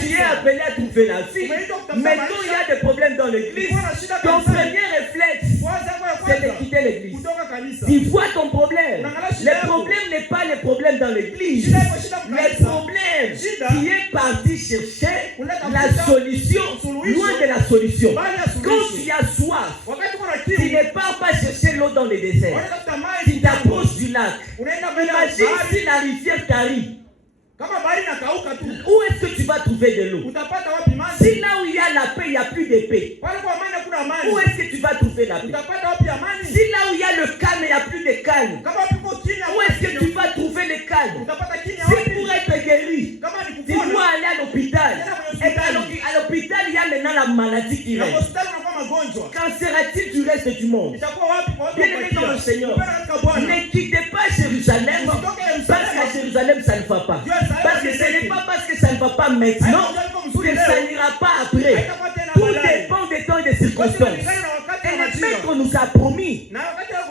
tu es appelé à trouver la vie, mais quand il y a des problèmes dans l'église, ton premier réflexe, c'est de quitter l'église. Tu vois ton problème. Le problème n'est pas le problème dans l'église. Le problème, tu es parti chercher la solution, loin de la solution. Quand tu as soif, tu ne pars pas chercher l'eau dans le désert. Tu t'approches du lac. Imagine si la rivière t'arrive. Où est-ce que tu vas trouver de l'eau? Si là où il y a la paix, il n'y a plus de paix, où est-ce que tu vas trouver la paix? Si là où il y a le calme, il n'y a plus de calme, où est-ce que tu vas trouver le calme? Si pour être guéri, tu dois aller à l'hôpital. Et à l'hôpital, il y a maintenant la maladie qui reste. Qu'en sera-t-il du reste du monde? Bien-aimé dans le Seigneur, ne quittez pas Jérusalem parce qu'à Jérusalem, ça ne va pas. Parce que ce n'est pas parce que ça ne va pas maintenant que ça n'ira pas après. Tout dépend des temps et des circonstances. Et le Maître nous a promis,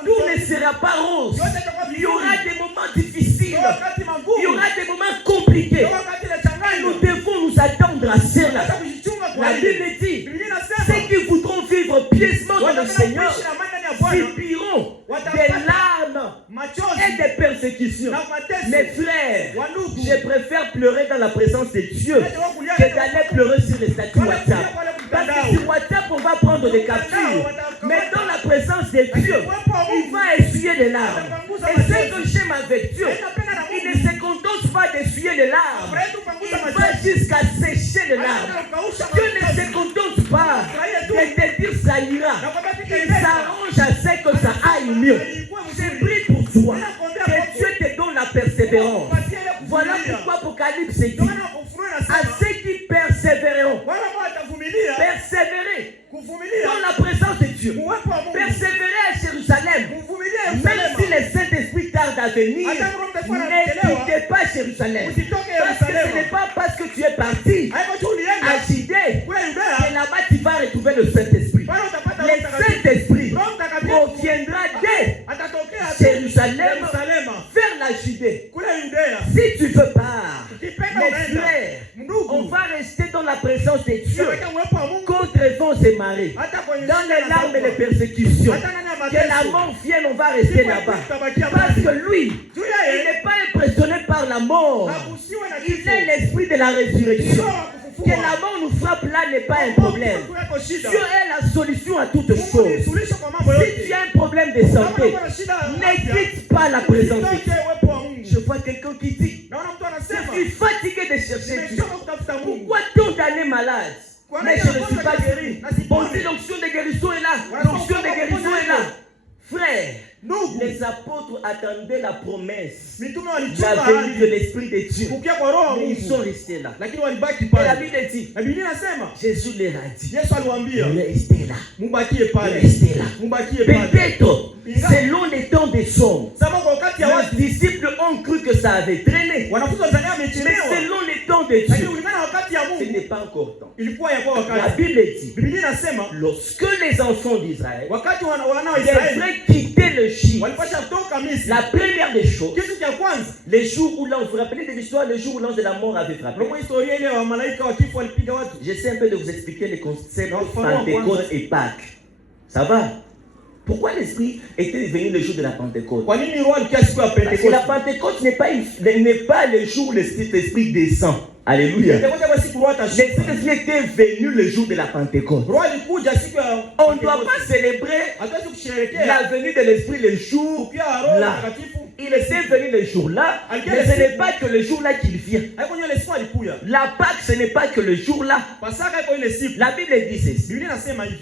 tout ne sera pas rose. Il y aura des moments difficiles. Il y aura des moments compliqués. Et nous devons nous attendre à cela. La Bible dit, ceux qui voudront vivre pieusement dans le Seigneur subiront des larmes et des persécutions. Mes frères, je préfère pleurer dans la présence de Dieu que d'aller pleurer sur les statuts WhatsApp. Parce que sur WhatsApp, on va prendre des captures. Mais dans la présence de Dieu, il va essuyer les larmes. Et ce que j'aime avec Dieu, il ne se contente pas d'essuyer les larmes. Il va jusqu'à sécher les larmes. Dieu ne se contente pas de te dire ça ira. Il s'arrange à ce que ça aille mieux. Je prie pour toi que Dieu te donne la persévérance. Voilà pourquoi Apocalypse dit à ceux qui persévéreront. Persévérer dans la présence de Dieu. Persévérer à Jérusalem. Même si le Saint-Esprit tarde à venir, ne quittez pas Jérusalem. Parce que ce n'est pas parce que tu es parti à Judée que là-bas tu vas retrouver le Saint-Esprit. Le Saint-Esprit proviendra de Jérusalem vers la Judée. Si tu veux pas, mes frères, on va rester dans la présence de Dieu contre vents et marées, dans les larmes et les persécutions. Que la mort vienne, on va rester là-bas. Parce que lui, il n'est pas impressionné par la mort. Il est l'esprit de la résurrection. Que la mort nous frappe là n'est pas un problème. Dieu est la solution à toutes choses. Si tu as un problème de santé, ne quitte pas la présence de Dieu. Je vois quelqu'un qui dit, je suis fatigué de chercher Dieu. Pourquoi tant d'années malade? Mais je ne suis pas guéri. On dit l'onction de guérison est là. L'onction de guérison est là. Frère, les apôtres attendaient la promesse, la venue de l'Esprit de Dieu. Mais ils sont restés là. Et la Bible dit, Jésus leur a dit, restez là. Restez là. Peut-être, selon les temps des sommes, les disciples ont cru que ça avait traîné. Mais selon les temps de Dieu, ce n'est pas encore temps. La Bible dit, lorsque les enfants d'Israël devraient quitter le Chine, la première des choses, les jours où l'ange, vous vous rappelez de l'histoire, le jour où l'ange de la mort avait frappé. J'essaie un peu de vous expliquer les concepts de Pentecôte et Pâques. Ça va? Pourquoi l'Esprit était venu le jour de la Pentecôte? Parce que la Pentecôte n'est pas le jour où l'Esprit descend. Alléluia. L'Esprit était venu le jour de la Pentecôte. On ne doit pas célébrer la venue de l'Esprit le jour là. Il était venu le jour là, mais ce n'est pas que le jour là qu'il vient. La Pâque, ce n'est pas que le jour là. La Bible dit ceci.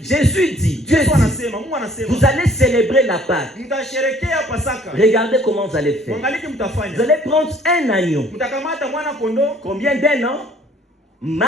Jésus dit, Dieu dit, vous allez célébrer la Pâque. Regardez comment vous allez faire. Vous allez prendre un agneau. Combien d'un an?